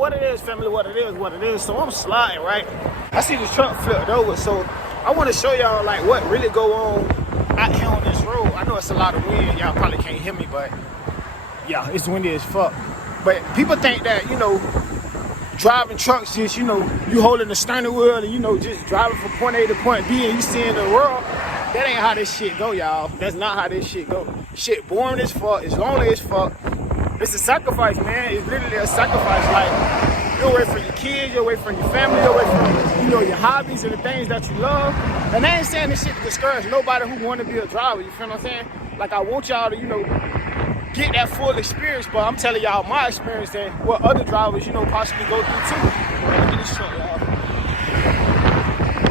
what it is, family, what it is. So I'm sliding, right? I see this truck flipped over, so I want to show y'all like what really go on out here on this road. I know it's a lot of wind. Y'all probably can't hear me, but yeah, it's windy as fuck. But people think that, you know, driving trucks just, you know, you holding the steering wheel and, you know, just driving from point A to point B and you seeing the world. That ain't how this shit go, y'all. That's not how this shit go. Shit boring as fuck. It's lonely as fuck. It's a sacrifice, man. It's literally a sacrifice. Like, you're away from your kids, you're away from your family, you're away from, you know, your hobbies and the things that you love. And I ain't saying this shit to discourage nobody who want to be a driver. You feel what I'm saying? Like, I want y'all to, you know, get that full experience, but I'm telling y'all my experience and what other drivers, you know, possibly go through too. Look at this shit, y'all.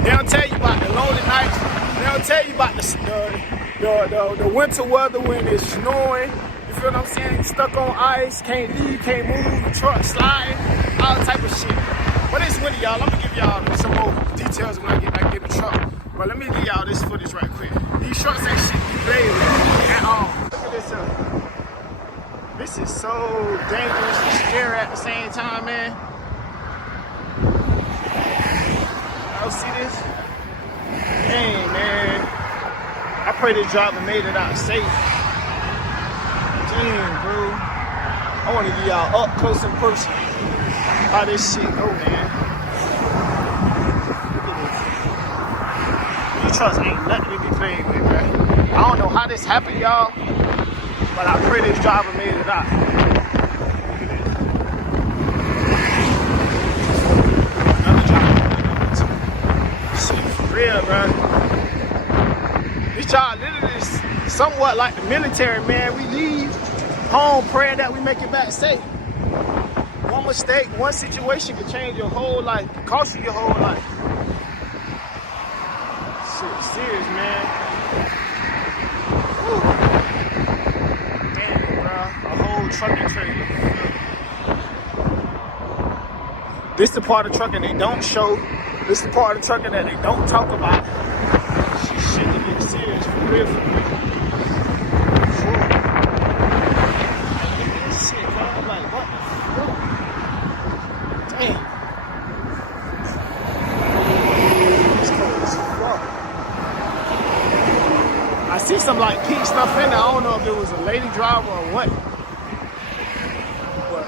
They don't tell you about the lonely nights. They don't tell you about the winter weather when it's snowing. You feel what I'm saying? You're stuck on ice, can't leave, can't move, the truck sliding, all type of shit. But it's windy, y'all. I'm gonna give y'all some more details when I get back in the truck. But let me give y'all this footage right quick. These trucks ain't shit to play with at all. Look at this up. This is so dangerous and scary at the same time, man. Y'all see this? Hey, man. I pray this driver made it out safe. Damn, bro. I want to give y'all up close and personal how this shit go, man. Look at this. These trucks ain't nothing to be played with, man. I don't know how this happened, y'all, but I pray this driver made it out. Another driver. Shit, for real, bro. This job literally is somewhat like the military, man. We leave home praying that we make it back safe. One mistake, one situation can change your whole life, cost you your whole life. Shit, serious, man. Woo. Damn, bro. A whole trucking trailer. This the part of trucking they don't show. This the part of trucking that they don't talk about. Shit, they get serious, for real, for real. I see some like pink stuff in there. I don't know if it was a lady driver or what. But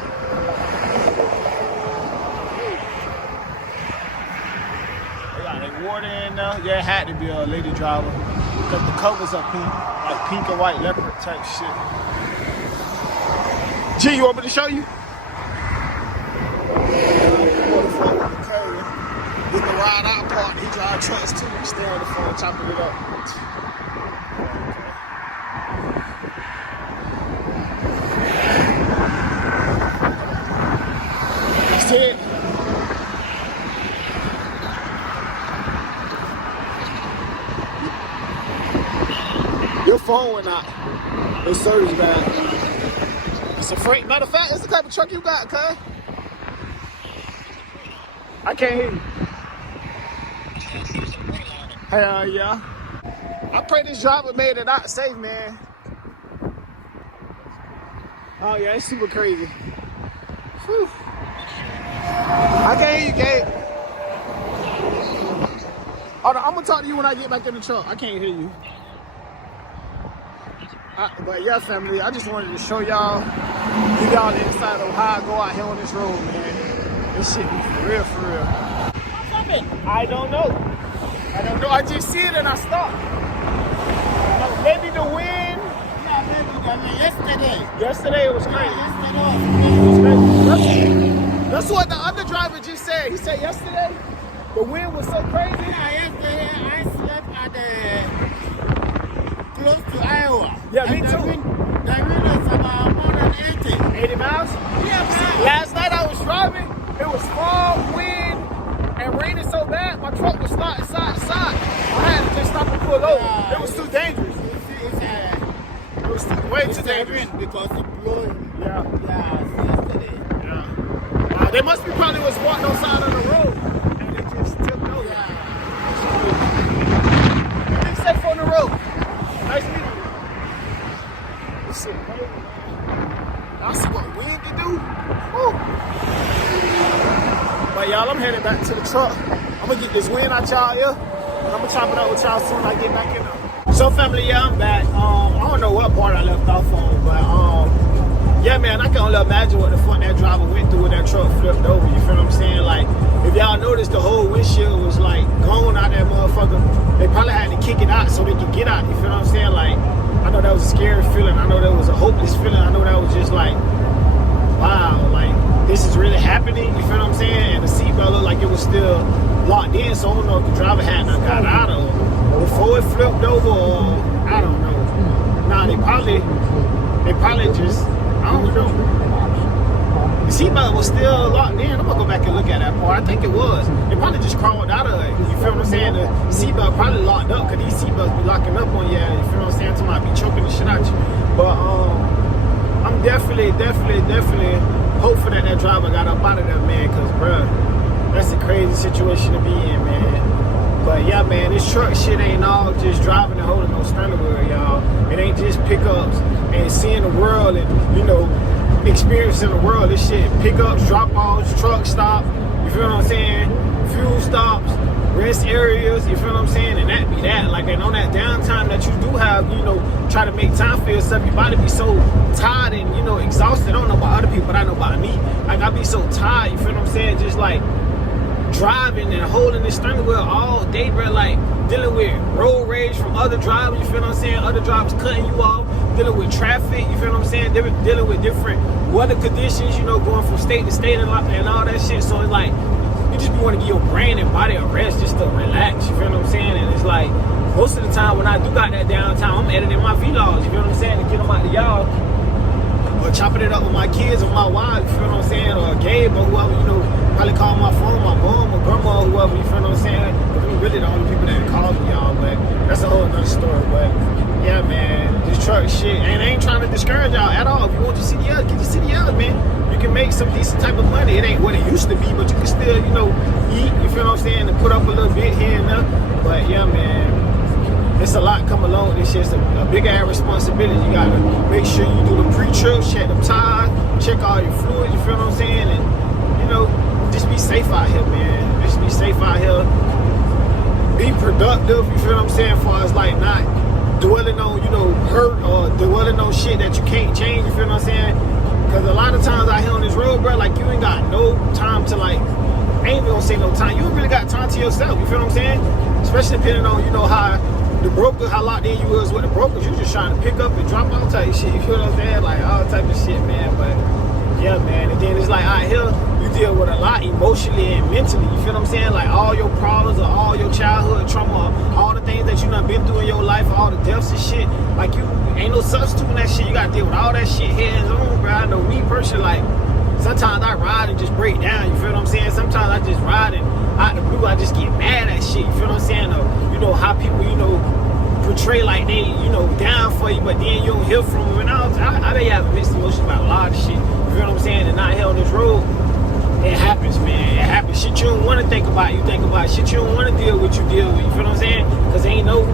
they got their water in there. Yeah, it had to be a lady driver because the covers are pink, like pink and white leopard type shit. G, you want me to show you? In the ride out part, he drive trucks too. He stay on the phone chopping it up. That's it. Your phone went out. Your service bad. It's a freight. Matter of fact, it's the type of truck you got, cuz. I can't hear you. Hell yeah. I pray this driver made it out safe, man. Oh yeah, it's super crazy. Whew. I can't hear you, Gabe. Hold on, I'm gonna talk to you when I get back in the truck. I can't hear you. But yeah, family, I just wanted to show y'all, give y'all the insight of how I go out here on this road, man. This shit be for real, for real. What's happening? I don't know. I just see it and I stop. Maybe the wind. Yeah, maybe yesterday. Yesterday it was crazy. That's what the other driver just said. He said yesterday the wind was so crazy. Yeah, yesterday I slept at close to Iowa. Yeah, me and too. The wind was about more than 80 miles? Yeah, man. Last night I was driving. It was fog, wind, and raining so bad, my truck was sliding side to side. I had to just stop and pull over. It was too dangerous. It was way too dangerous. Because it blew. Yeah. Yesterday. Yeah. They must be probably was walking on the side of the road, and it just tipped over. Yeah. Be safe on the road. Nice meeting you. Let's see. I see what wind can do. Woo. But y'all, I'm headed back to the truck. I'm gonna get this wind out y'all here. And I'm gonna chop it up with y'all soon as I get back in there. So family, yeah, I'm back. I don't know what part I left off on, but yeah, man, I can only imagine what the fuck that driver went through with that truck flipped over. You feel what I'm saying? Like, if y'all noticed, the whole windshield was like gone out that motherfucker. They probably had to kick it out so they could get out. You feel what I'm saying? Like, I know that was a scary feeling. I know that was a hopeless feeling. I know that was just like, wow, like this is really happening. You feel what I'm saying? And the seatbelt looked like it was still locked in. So I don't know if the driver had not got out of before it flipped over, or I don't know. Nah, they probably just, I don't know. The seatbelt was still locked in. I'm gonna go back and look at that part. I think it was. They probably just crawled out of it. You feel what I'm saying? The seatbelt probably locked up because these seatbelts be locking up on you. You feel what I'm saying? Somebody be choking the shit out you. But I'm definitely hopeful that that driver got up out of there, man. Cause bruh, that's a crazy situation to be in, man. But yeah, man, this truck shit ain't all just driving and holding no steering wheel, y'all. It ain't just pickups and seeing the world and, you know, experiencing the world. This shit, pickups, drop-offs, truck stop, you feel what I'm saying? Fuel stops, rest areas, you feel what I'm saying? And that be that. Like, and on that downtime that you do have, you know, try to make time for yourself. Your body be so tired and, you know, exhausted. I don't know about other people, but I know about me. Like, I be so tired, you feel what I'm saying? Just like driving and holding the steering wheel all day, bro. Like dealing with road rage from other drivers, you feel what I'm saying? Other drivers cutting you off, dealing with traffic, you feel what I'm saying? Dealing with different weather conditions, you know, going from state to state and all that shit. So it's like, you just want to give your brain and body a rest just to relax, you feel what I'm saying? And it's like, most of the time when I do got that downtime, I'm editing my vlogs, you feel what I'm saying? To get them out to y'all. Or chopping it up with my kids or my wife, you feel what I'm saying? Or Gabe or whoever, you know, probably call my phone, my mom or grandma or whoever, you feel what I'm saying? Because we're really the only people that call me, y'all, but that's a whole other story. But yeah, man, this truck shit, and I ain't trying to discourage y'all at all. If you want your CDL, get your CDL, man. You can make some decent type of money. It ain't what it used to be, but you can still, you know, eat, you feel what I'm saying, and put up a little bit here and there. But yeah, man, it's a lot come along with this shit. It's a big ass responsibility. You gotta make sure you do the pre-trip, check them tires, check all your fluids, you feel what I'm saying? And, you know, just be safe out here, man. Just be safe out here. Be productive, you feel what I'm saying? As far as like not dwelling on, you know, hurt or dwelling on shit that you can't change, you feel what I'm saying? Because a lot of times out here on this road, bro, like you ain't got no time to like, I ain't even gonna say no time. You ain't really got time to yourself, you feel what I'm saying? Especially depending on, you know, how the broker, how locked in you was with the brokers. You just trying to pick up and drop all type of shit, you feel what I'm saying? Like all type of shit, man. But yeah, man. And then it's like out here, you deal with a lot emotionally and mentally, you feel what I'm saying? Like all your problems or all your childhood trauma, or all the things that you done been through in your life, all the deaths and shit, like you ain't no substitute in that shit. You gotta deal with all that shit hands on, bro. I know me personally, like sometimes I ride and just break down, you feel what I'm saying? Sometimes I just ride and out the blue I just get mad at shit, you feel what I'm saying? Or, you know, how people, you know, portray like they, you know, down for you, but then you don't hear from them. And I they have mixed emotions about a lot of shit, you feel what I'm saying? And out here on this road, it happens, man. It happens. Shit you don't want to think about, you think about. Shit you don't want to deal with, you deal with. You feel what I'm saying? Because ain't no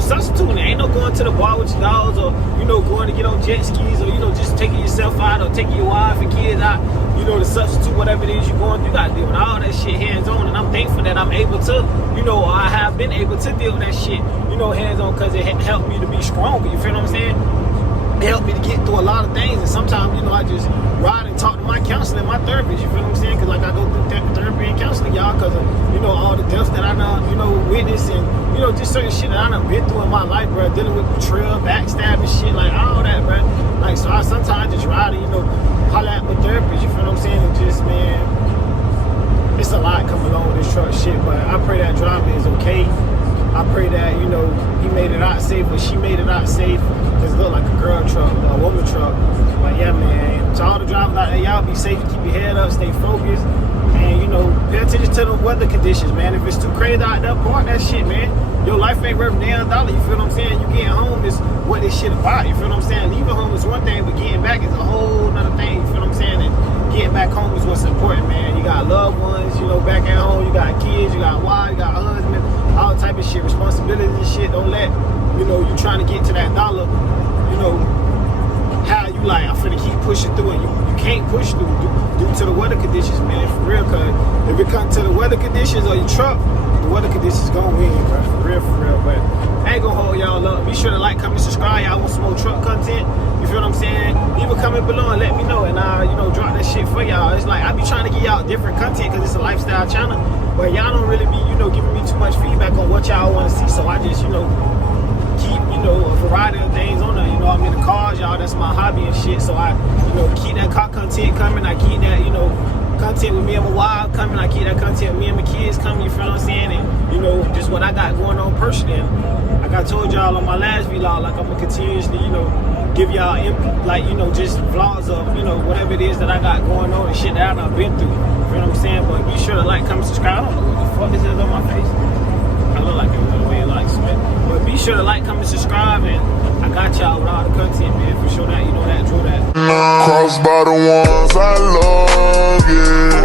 substitute. There ain't no going to the bar with your dogs, or, you know, going to get on jet skis, or, you know, just taking yourself out, or taking your wife and kids out, you know, to substitute whatever it is you're going through. You got to deal with all that shit hands on. And I'm thankful that I'm able to, you know, I have been able to deal with that shit, you know, hands on, because it helped me to be stronger. You feel what I'm saying? It helped me to get through a lot of things. And sometimes, you know, I just ride and talk to my counselor and my therapist, you feel what I'm saying? Because, like, I go through therapy and counseling, y'all, because of, you know, all the deaths that I done, you know, witnessed, and, you know, just certain shit that I done been through in my life, bro, dealing with betrayal, backstabbing, shit, like, all that, bro. Like, so I sometimes just ride and, you know, holler at my therapist, you feel what I'm saying? And just, man, it's a lot coming along with this truck shit, but I pray that driver is okay. I pray that, you know, he made it out safe, or she made it out safe, because it looked like a girl truck, or a woman truck. But yeah, man, to all the drivers out there, y'all be safe, keep your head up, stay focused, and, you know, pay attention to the weather conditions, man. If it's too crazy out there, park that shit, man. Your life ain't worth a damn dollar, you feel what I'm saying? You getting home is what this shit about, you feel what I'm saying? Leaving home is one thing, but getting back is a whole nother thing, you feel what I'm saying? And getting back home is what's important, man. You got loved ones, you know, back at home, you got kids, you got wives, you got husband, all type of shit, responsibilities and shit. Don't let, you know, you trying to get to that dollar, you know, how you like, I'm finna keep pushing through it. You can't push through due to the weather conditions, man, for real. Cause if it comes to the weather conditions or your truck, the weather conditions gonna win, bro, for real. But I ain't gonna hold y'all up. Be sure to like, comment, subscribe. Y'all want some more truck content? You feel what I'm saying? Leave a comment below and let me know, and I, drop that shit for y'all. It's like I be trying to give y'all different content because it's a lifestyle channel, but y'all don't really be, giving me too much feedback on what y'all want to see. So I just, keep, a variety of things on there. I'm in the cars, y'all. That's my hobby and shit. So I, keep that car content coming. I keep that, content with me and my wife coming. I keep that content with me and my kids coming. You feel what I'm saying? And just what I got going on personally. And like I told y'all on my last vlog, like I'm gonna continuously, give y'all just vlogs of whatever it is that I got going on and shit that I done been through. You feel what I'm saying? But be sure to like, comment, subscribe. I don't know what the fuck this is on my face. I look like it was the way it likes, man. But be sure to like, comment, subscribe, and I got y'all with all the content, man. For sure that, that, Dro that. Crossed by the ones I love, yeah.